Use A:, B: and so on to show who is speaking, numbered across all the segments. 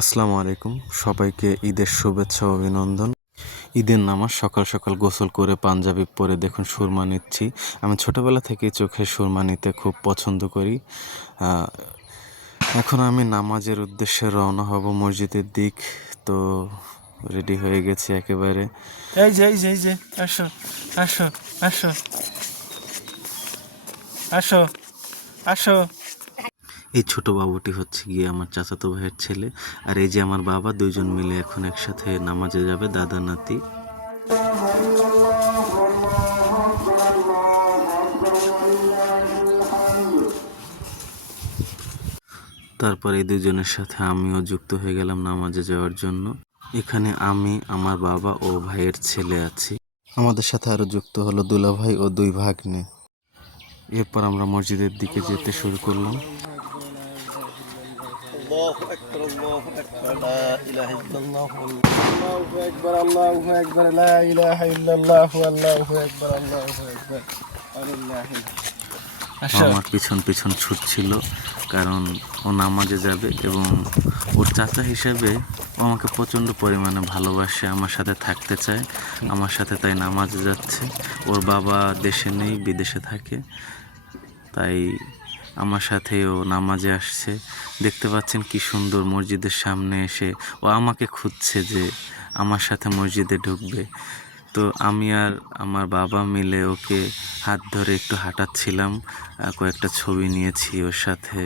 A: আসসালামু আলাইকুম। সবাইকে ঈদের শুভেচ্ছা অভিনন্দন। ঈদের নামাজ সকাল সকাল গোসল করে পাঞ্জাবি পরে দেখুন সুরমা নিচ্ছি। আমি ছোটোবেলা থেকেই চোখে সুরমা নিতে খুব পছন্দ করি। এখন আমি নামাজের উদ্দেশ্যে রওনা হব মসজিদের দিক। তো রেডি হয়ে গেছি একেবারে।
B: এই যে এই যে এই যে আসো আসো আসো আসো আসো।
A: এই ছোট বাবুটি হচ্ছে গিয়ে আমার চাচাতো ভাইয়ের ছেলে। আর এই যে আমার বাবা, দুইজন মিলে এখন একসাথে নামাজে যাবে, দাদা, নাতি। তারপর এই দুজনের সাথে আমিও যুক্ত হয়ে গেলাম নামাজে যাওয়ার জন্য। এখানে আমি, আমার বাবা ও ভাইয়ের ছেলে আছি। আমাদের সাথে আরও যুক্ত হলো দুলা ভাই ও দুই ভাগ্নে। এরপর আমরা মসজিদের দিকে যেতে শুরু করলাম।
B: আল্লাহু
A: আমার পিছন পিছন ছুটছিল কারণ ও নামাজে যাবে এবং ওর চাচা হিসেবে ও আমাকে প্রচণ্ড পরিমাণে ভালোবাসে আমার সাথে থাকতে চায় আমার সাথে তাই নামাজে যাচ্ছে। ওর বাবা দেশে নেই বিদেশে থাকে তাই আমার সাথে ও নামাজে আসছে। দেখতে পাচ্ছেন কি সুন্দর মসজিদের সামনে এসে ও আমাকে খুঁজছে যে আমার সাথে মসজিদে ঢুকবে। তো আমি আর আমার বাবা মিলে ওকে হাত ধরে একটু হাঁটাচ্ছিলাম কয়েকটা ছবি নিয়েছি ওর সাথে।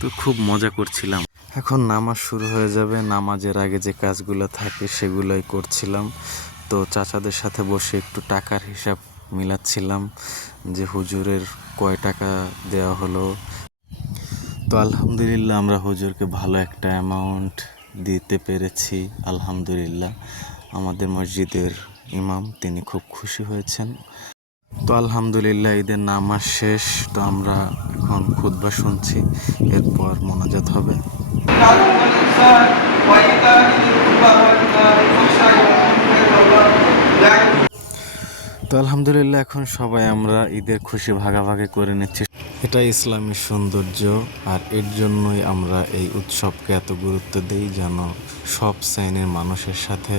A: তো খুব মজা করছিলাম। এখন নামাজ শুরু হয়ে যাবে। নামাজের আগে যে কাজগুলো থাকে সেগুলোই করছিলাম। তো চাচাদের সাথে বসে একটু টাকার হিসাব মিলাচ্ছিলাম যে হুজুরের কয় টাকা দেওয়া হলো। তো আলহামদুলিল্লাহ আমরা হুজুরকে ভালো একটা অ্যামাউন্ট দিতে পেরেছি, আলহামদুলিল্লাহ। আমাদের মসজিদের ইমাম, তিনি খুব খুশি হয়েছেন। তো আলহামদুলিল্লাহ, ঈদের নামাজ শেষ, তো আমরা এখন খুতবা শুনছি, এরপর মোনাজাত হবে। তো আলহামদুলিল্লাহ, এখন সবাই আমরা ঈদের খুশি ভাগাভাগি করে নিচ্ছি। এটা ইসলামী সৌন্দর্য, আর এর জন্যই আমরা এই উৎসবকে এত গুরুত্ব দিই যেন সব শ্রেণির মানুষের সাথে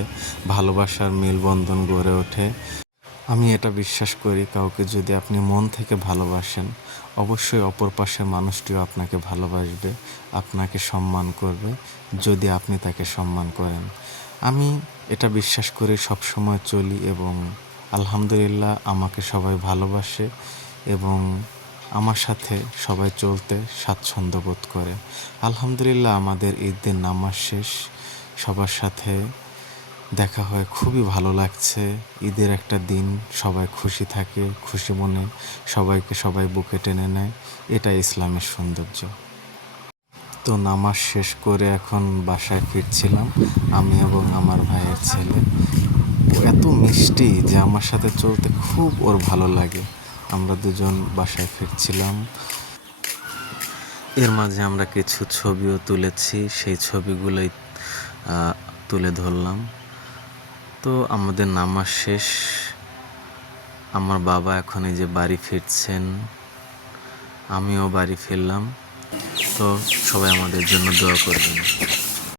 A: ভালোবাসার মেলবন্ধন গড়ে ওঠে। আমি এটা বিশ্বাস করি, কাউকে যদি আপনি মন থেকে ভালোবাসেন, অবশ্যই অপর পাশের মানুষটিও আপনাকে ভালোবাসবে, আপনাকে সম্মান করবে, যদি আপনি তাকে সম্মান করেন। আমি এটা বিশ্বাস করে সবসময় চলি এবং আলহামদুলিল্লাহ আমাকে সবাই ভালোবাসে এবং আমার সাথে সবাই চলতে স্বাচ্ছন্দ্য বোধ করে। আলহামদুলিল্লাহ আমাদের ঈদের নামাজ শেষ। সবার সাথে দেখা হয় খুবই ভালো লাগছে। ঈদের একটা দিন সবাই খুশি থাকে, খুশি মনে সবাইকে সবাই বুকে টেনে নেয়। এটা ইসলামের সৌন্দর্য। তো নামাজ শেষ করে এখন বাসায় ফিরছিলাম, আমি এবং আমার ভাইয়ের ছেলে। এত মিষ্টি যে আমার সাথে চলতে খুব ওর ভালো লাগে। আমরা দুজন বাসায় ফিরছিলাম। এর মাঝে আমরা কিছু ছবিও তুলেছি, সেই ছবিগুলোই তুলে ধরলাম। তো আমাদের নামাজ শেষ। আমার বাবা এখন এই যে বাড়ি ফিরছেন, আমিও বাড়ি ফিরলাম। তো সবাই আমাদের জন্য দোয়া করবেন।